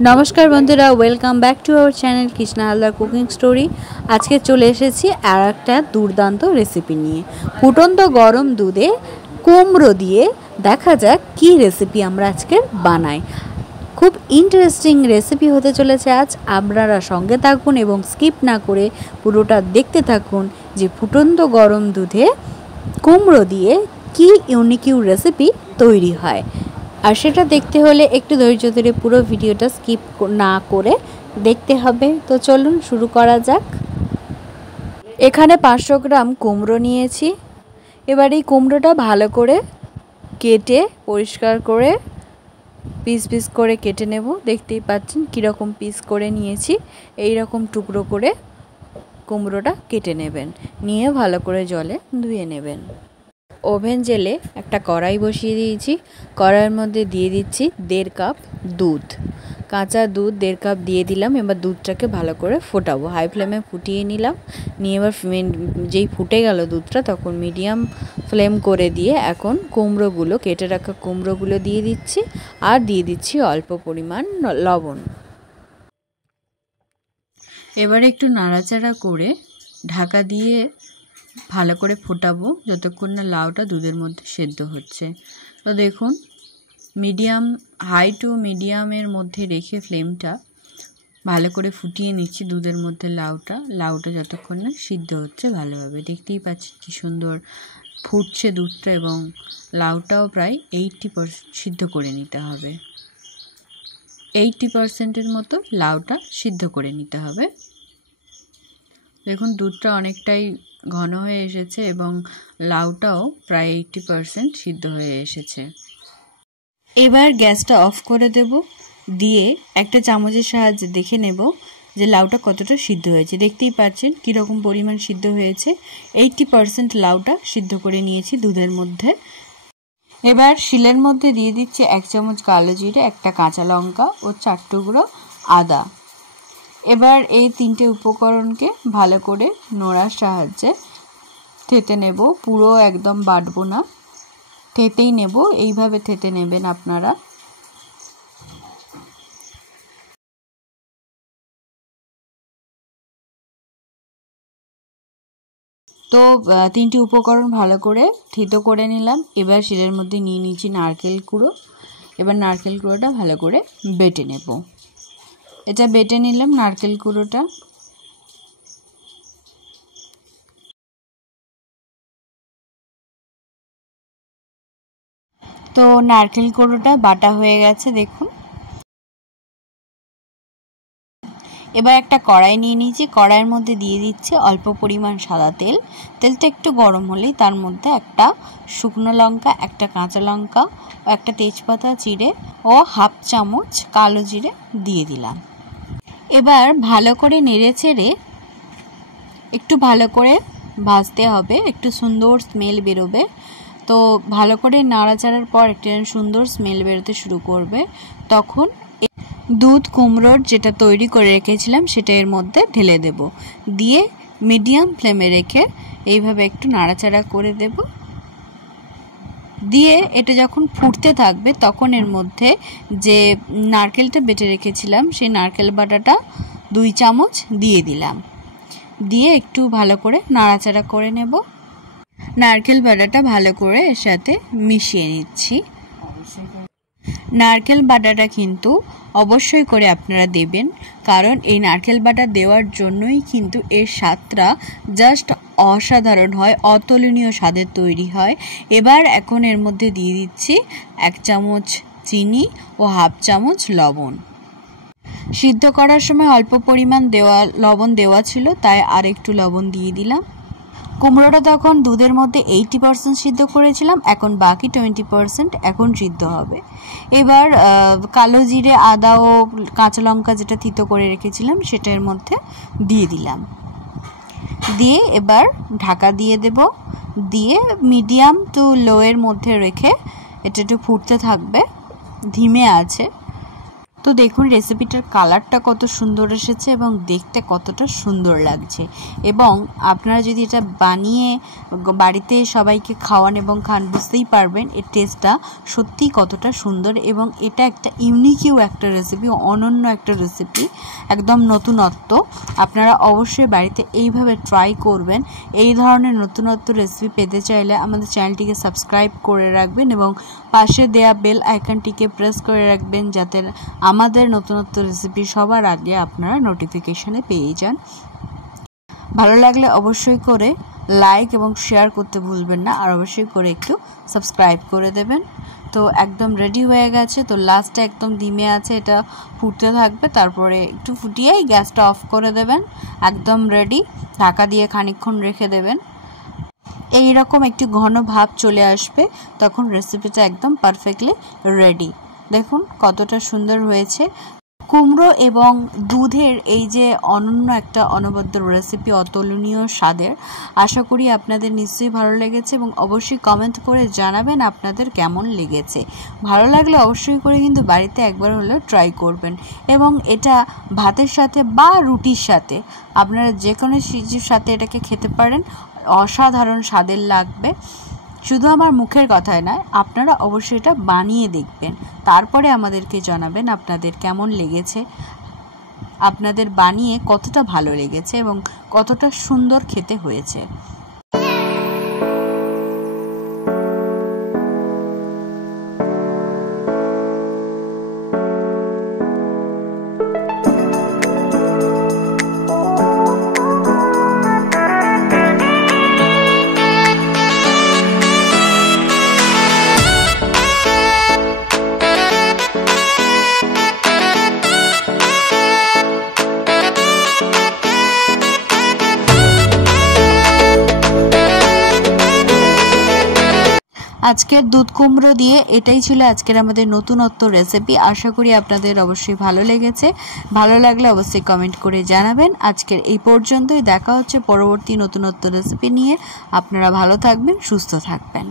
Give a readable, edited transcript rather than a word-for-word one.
नमस्कार बंधुरा welcome back to our channel Krishna Haldar cooking story. आज के चले एसेছি আর একটা দুর্দান্ত রেসিপি নিয়ে। ফুটন্ত গরম দুধে কুমড়ো দিয়ে দেখা যাক কি রেসিপি আমরা আজকে বানাই। খুব ইন্টারেস্টিং রেসিপি হতে চলেছে আজ। আপনারা সঙ্গে থাকুন এবং স্কিপ না করে পুরোটা দেখতে থাকুন যে ফুটন্ত গরম দুধে কুমড়ো দিয়ে কি ইউনিক রেসিপি তৈরি হয়। আর সেটা দেখতে হলে একটু ধৈর্য ধরে পুরো ভিডিওটা স্কিপ না করে দেখতে হবে। তো চলুন শুরু করা যাক। এখানে 500 গ্রাম কুমড়ো নিয়েছি। এবার এই কুমড়োটা ভালো করে কেটে পরিষ্কার করে পিস পিস করে কেটে নেব। দেখতেই পাচ্ছেন কীরকম পিস করে নিয়েছি। এই রকম টুকরো করে কুমড়োটা কেটে নেবেন, নিয়ে ভালো করে জলে ধুয়ে নেবেন। ওভেন জেলে একটা কড়াই বসিয়ে দিয়েছি। কড়াইয়ের মধ্যে দিয়ে দিচ্ছি 1.5 কাপ দুধ। কাঁচা দুধ 1.5 কাপ দিয়ে দিলাম। এবার দুধটাকে ভালো করে ফোটাবো। হাই ফ্লেমে ফুটিয়ে নিলাম। নিয়ে এবার যেই ফুটে গেল দুধটা তখন মিডিয়াম ফ্লেম করে দিয়ে এখন কুমড়োগুলো, কেটে রাখা কুমড়োগুলো দিয়ে দিচ্ছি। আর দিয়ে দিচ্ছি অল্প পরিমাণ লবণ। এবার একটু নাড়াচাড়া করে ঢাকা দিয়ে ভালো করে ফোটাবো যতক্ষণ না লাউটা দুধের মধ্যে সেদ্ধ হচ্ছে। তো দেখুন হাই টু মিডিয়ামের মধ্যে রেখে ফ্লেমটা ভালো করে ফুটিয়ে নিচ্ছি দুধের মধ্যে লাউটা যতক্ষণ না সিদ্ধ হচ্ছে ভালোভাবে। দেখতেই পাচ্ছি কি সুন্দর ফুটছে দুধটা এবং লাউটাও প্রায় 80% সিদ্ধ করে নিতে হবে। 80%-এর মতো লাউটা সিদ্ধ করে নিতে হবে। দেখুন দুধটা অনেকটাই ঘন হয়ে এসেছে এবং লাউটাও প্রায় 80% সিদ্ধ হয়ে এসেছে। এবার গ্যাসটা অফ করে দেব। দিয়ে একটা চামচের সাহায্যে দেখে নেব যে লাউটা কতটা সিদ্ধ হয়েছে। দেখতেই পাচ্ছেন কীরকম পরিমাণ সিদ্ধ হয়েছে। 80% লাউটা সিদ্ধ করে নিয়েছি দুধের মধ্যে। এবার শিলের মধ্যে দিয়ে দিচ্ছি 1 চামচ কালো জিরে, একটা কাঁচা লঙ্কা ও 4 টুকরো আদা। এবার এই 3টে উপকরণকে ভালো করে নোড়ার সাহায্যে থেতে নেব। পুরো একদম বাটবো না, থেতেই নেব। এইভাবে থেতে নেবেন আপনারা। তো 3টি উপকরণ ভালো করে থেতো করে নিলাম। এবার শিলের মধ্যে নিয়ে নিচ্ছি নারকেল কুড়ো। এবার নারকেল কুড়োটা ভালো করে বেটে নেব। এটা বেটে নিলাম নারকেল কুড়োটা। তো নারকেল কুড়োটা বাটা হয়ে গেছে দেখুন। এবার একটা কড়াই নিয়ে নিয়েছি। কড়াইয়ের মধ্যে দিয়ে দিচ্ছি অল্প পরিমাণ সাদা তেল। তেলটা একটু গরম হলেই তার মধ্যে একটা শুকনো লঙ্কা, একটা কাঁচা লঙ্কা ও একটা তেজপাতা চিড়ে ও 1/2 চামচ কালো জিরে দিয়ে দিলাম। এবার ভালো করে নেড়ে চেড়ে একটু ভালো করে ভাজতে হবে, একটু সুন্দর স্মেল বেরোবে। তো ভালো করে নাড়াচাড়ার পর একটা সুন্দর স্মেল বেরোতে শুরু করবে। তখন দুধ কুমড়োর যেটা তৈরি করে রেখেছিলাম সেটা এর মধ্যে ঢেলে দেব। দিয়ে মিডিয়াম ফ্লেমে রেখে এইভাবে একটু নাড়াচাড়া করে দেব। দিয়ে এটা যখন ফুটতে থাকবে তখন এর মধ্যে যে নারকেলটা বেটে রেখেছিলাম সেই নারকেল বাটাটা 2 চামচ দিয়ে দিলাম। দিয়ে একটু ভালো করে নাড়াচাড়া করে নেব। নারকেল বাটাটা ভালো করে এর সাথে মিশিয়ে নিচ্ছি। নারকেল বাটাটা কিন্তু অবশ্যই করে আপনারা দেবেন, কারণ এই নারকেল বাটা দেওয়ার জন্যই কিন্তু এর স্বাদটা জাস্ট অসাধারণ হয়, অতুলনীয় স্বাদের তৈরি হয়। এবার এখন এর মধ্যে দিয়ে দিচ্ছি 1 চামচ চিনি ও 1/2 চামচ লবণ। সিদ্ধ করার সময় অল্প পরিমাণ লবণ দেওয়া ছিল, তাই আর একটু লবণ দিয়ে দিলাম। কুমড়োটা তখন দুধের মধ্যে 80% সিদ্ধ করেছিলাম, এখন বাকি 20% এখন সিদ্ধ হবে। এবার কালো জিরে, আদা ও কাঁচা লঙ্কা যেটা থেতো করে রেখেছিলাম সেটা এর মধ্যে দিয়ে দিলাম। দিয়ে এবার ঢাকা দিয়ে দেব। দিয়ে মিডিয়াম টু লোয়ের মধ্যে রেখে এটা একটু ফুটতে থাকবে ধিমে আছে। তো তো দেখুন রেসিপিটার কালারটা কত সুন্দর এসেছে এবং দেখতে কতটা সুন্দর লাগছে। এবং আপনারা যদি এটা বানিয়ে বাড়িতে সবাইকে খাওয়ান এবং খান, বুঝতেই পারবেন এর টেস্টটা সত্যিই কতটা সুন্দর। এবং এটা একটা ইউনিকও একটা রেসিপি, অনন্য একটা রেসিপি, একদম নতুনত্ব। আপনারা অবশ্যই বাড়িতে এইভাবে ট্রাই করবেন। এই ধরনের নতুনত্ব রেসিপি পেতে চাইলে আমাদের চ্যানেলটিকে সাবস্ক্রাইব করে রাখবেন এবং পাশে দেয়া বেল আইকনটিকে প্রেস করে রাখবেন, যাতে আমাদের নতুনত্ব রেসিপি সবার আগে আপনারা নোটিফিকেশনে পেয়ে যান। ভালো লাগলে অবশ্যই করে লাইক এবং শেয়ার করতে ভুলবেন না, আর অবশ্যই করে একটু সাবস্ক্রাইব করে দেবেন। তো একদম রেডি হয়ে গেছে। তো লাস্টে একদম ডিমে আছে, এটা ফুটতে থাকবে, তারপরে একটু ফুটিয়েই গ্যাসটা অফ করে দেবেন। একদম রেডি। ঢাকা দিয়ে খানিকক্ষণ রেখে দেবেন। এই রকম একটু ঘন ভাব চলে আসবে, তখন রেসিপিটা একদম পারফেক্টলি রেডি। দেখুন কতটা সুন্দর হয়েছে। কুমড়ো এবং দুধের এই যে অনন্য একটা অনবদ্য রেসিপি, অতুলনীয় স্বাদের। আশা করি আপনাদের নিশ্চয়ই ভালো লেগেছে এবং অবশ্যই কমেন্ট করে জানাবেন আপনাদের কেমন লেগেছে। ভালো লাগলে অবশ্যই করে কিন্তু বাড়িতে একবার হলেও ট্রাই করবেন। এবং এটা ভাতের সাথে বা রুটির সাথে, আপনারা যে কোনো কিছুর সাথে এটাকে খেতে পারেন। অসাধারণ স্বাদের লাগবে। শুধু আমার মুখের কথাই নয়, আপনারা অবশ্যই এটা বানিয়ে দেখবেন, তারপরে আমাদেরকে জানাবেন আপনাদের কেমন লেগেছে, আপনাদের বানিয়ে কতটা ভালো লেগেছে এবং কতটা সুন্দর খেতে হয়েছে। আজকের দুধ কুমড়ো দিয়ে এটাই ছিল আজকের আমাদের নতুনত্ব রেসিপি। আশা করি আপনাদের অবশ্যই ভালো লেগেছে। ভালো লাগলে অবশ্যই কমেন্ট করে জানাবেন। আজকের এই পর্যন্তই। দেখা হচ্ছে পরবর্তী নতুনত্ব রেসিপি নিয়ে। আপনারা ভালো থাকবেন, সুস্থ থাকবেন।